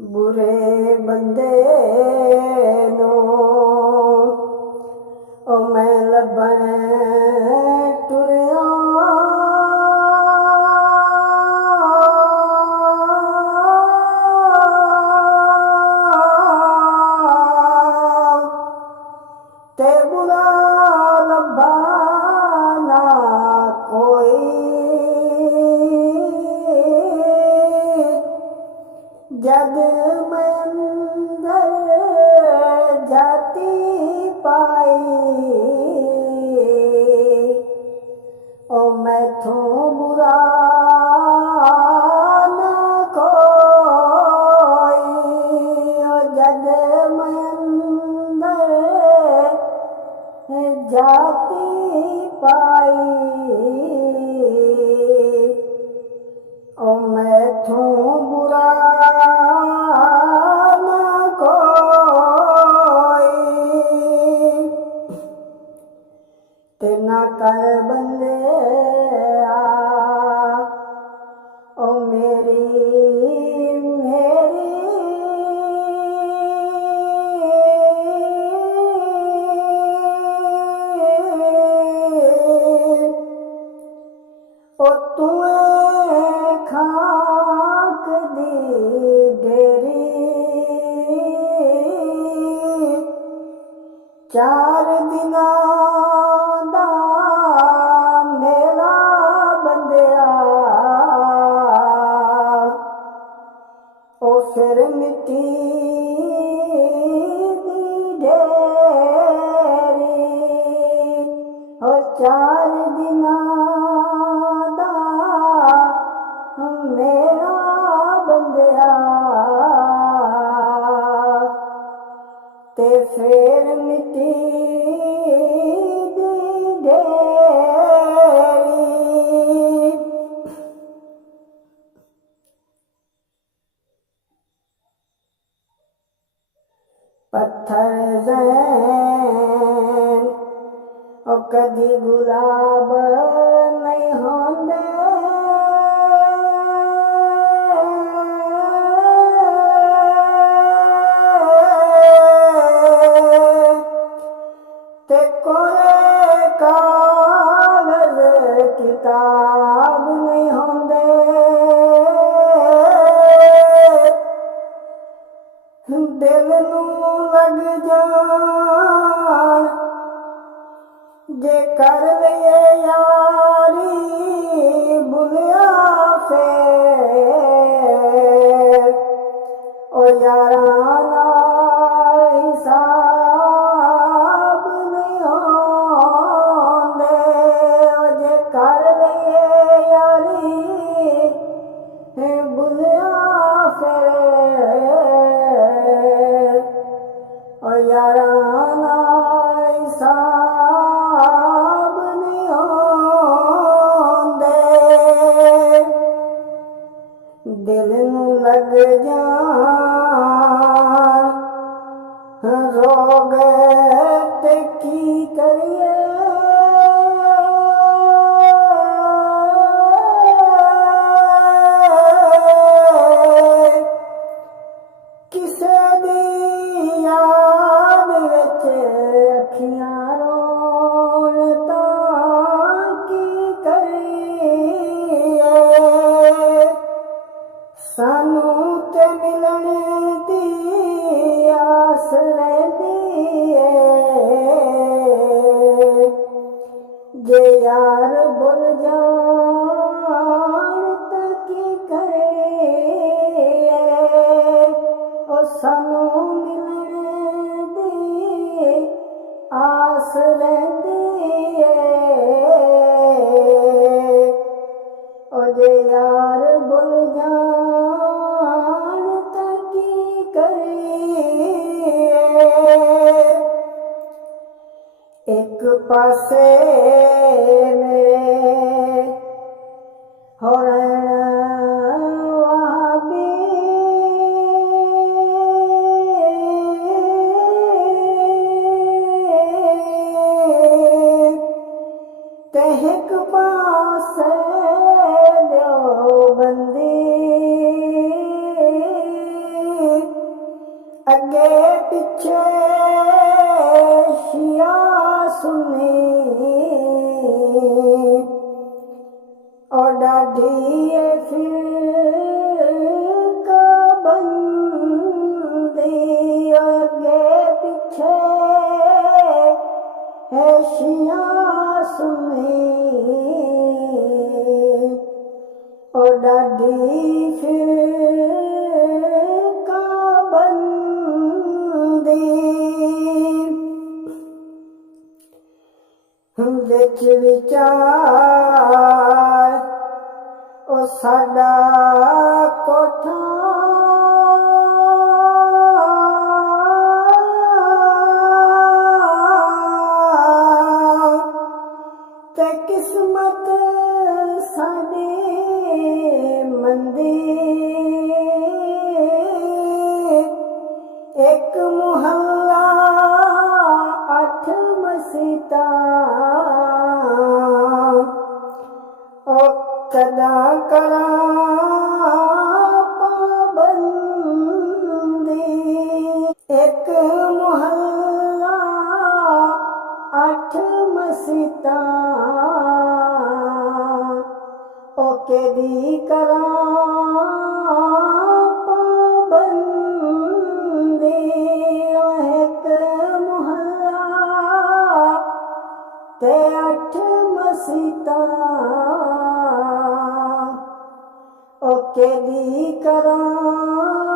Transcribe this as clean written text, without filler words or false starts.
ਬੁਰੇ ਬੰਦੇ ਨੂੰ ਉਹ ਮੈਂ ਲੱਭਣ ਟੁਰਿਆ, ਤੇ ਬੁਰਾ ਲੱਭਾ ਨਾ ਕੋਈ, ਜਦ ਮੈਂ ਅੰਦਰ ਜਾਤੀ ਪਾਈ, ਉਹ ਮੈਥੋਂ ਬੁਰਾ ਨਾ ਕੋਈ, ਉਹ ਜਦ ਮੈਂ ਅੰਦਰ ਜਾਤੀ ਪਾਈ, ਉਹ ਮੈਥੋਂ ਬੁਰਾ ਨਾ ਕੋਈ, ਤੇ ਨਾ ਕਰ ਬੰਦਿਆ ਉਹ ਮੇਰੀ ਉਹ ਤੂੰ ਖਾਕ ਦੀ ਢੇਰੀ, 4 ਦਿਨਾਂ ਦਾ ਮੇਰਾ ਬੰਦਿਆ, ਉਹ ਫਿਰ ਮਿੱਟੀ ਦੀ ਢੇਰੀ, ਉਹ 4 ਦਿਨਾਂ ਮੇਰਾ ਬੰਦਿਆ, ਤੇ ਫੇਰ ਮਿੱਟੀ ਦੀ ਢੇਰੀ, ਪੱਥਰ ਜ਼ੈਨ ਉਹ ਕਦੀ ਗੁਲਾਬ ਨਹੀਂ ਹੁੰਦੇ, ਤੇ ਕੋਰੇ ਕਾਗਜ਼ ਕਿਤਾਬ ਨਹੀਂ ਹੁੰਦੇ, ਦਿਲ ਨੂੰ ਲੱਗ ਜਾਣ ਜੇ ਕਰ ਲਈਏ ਯਾਰੀ, ਭੁੱਲਿਆ ਫੇਰ ਉਹ ਯਾਰਾਂ ਨਾਲ ਹਿਸਾਬ ਨਹੀਂ ਹੁੰਦੇ, ਉਹ ਜੇ ਕਰ ਲਈਏ ਯਾਰੀ ਭੁੱਲਿਆ ਫੇਰ ਉਹ ਯਾਰਾਂ ਨਾਲ ਹਿਸਾਬ ਨਹੀਂ ਹੁੰਦੇ, ਦਿਲ ਨੂੰ ਲੱਗ ਜਾਣ ਰੋਗ ਤੇ ਕੀ ਕਰੀਏ, ਕਿਸੇ ਦੀ ਯਾਦ ਵਿੱਚ ਅੱਖੀਆਂ ਰੋਣ ਤਾਂ ਕੀ ਕਰੀਏ, ਸਾਨੂੰ ਤੇ ਮਿਲਣ ਦੀ ਆਸ ਰਹਿੰਦੀ ਏ, ਜੇ ਯਾਰ ਭੁੱਲ ਜਾਣ ਤਾਂ ਕੀ ਕਰੀਏ, ਉਹ ਸਾਨੂੰ ਮਿਲਣ ਦੀ ਆਸ ਰਹਿੰਦੀ ਏ, ਉਹ ਜੇ ਯਾਰ ਭੁੱਲ ਜਾਣ ਤਾਂ ਕੀ ਕਰੀਏ, ਇੱਕ ਪਾਸੇ ਮੇਰੇ ਹੋਰਣ ਵਾਬੀ, ਤੇ ਇੱਕ ਪਾਸੇ ਦਿਓ ਬੰਦੀ, ਅੱਗੇ ਪਿੱਛੇ ਸ਼ੀਆ ਸੁਨੇ ਉਹ ਡਾਢੀ ਫਿਰਕਾ ਬੰਦੀ ਅੱਗੇ ਪਿੱਛੇ ਹੈ ਸ਼ੀਆ ਸੁਨੇ ਉਹ ਡਾਢੀ ਫਿਰਕਾ ਬੰਦੀ ਵਿੱਚ ਵਿਚਾਰ ਉਹ ਸਾਡਾ ਕੋਠਾ ਤੇ ਕਿਸਮਤ ਸਾਡੀ ਮੰਦੀ ਇੱਕ ਮੁਹੱਲਾ 8 ਮਸੀਤਾਂ ਉਹ ਕਦਾ ਕਰਾਂ ਪਾਬੰਦੀ ਇੱਕ ਮੁਹੱਲਾ 8 ਮਸੀਤਾਂ ਉਹ ਕਿਹਦੀ ਕਰਾਂ ਪਾਬੰਦੀ ਉਹ ਇੱਕ ਮੁਹੱਲਾ ਤੇ 8 ਮਸੀਤਾਂ ਉਹ ਕਿਹਦੀ ਕਰਾਂ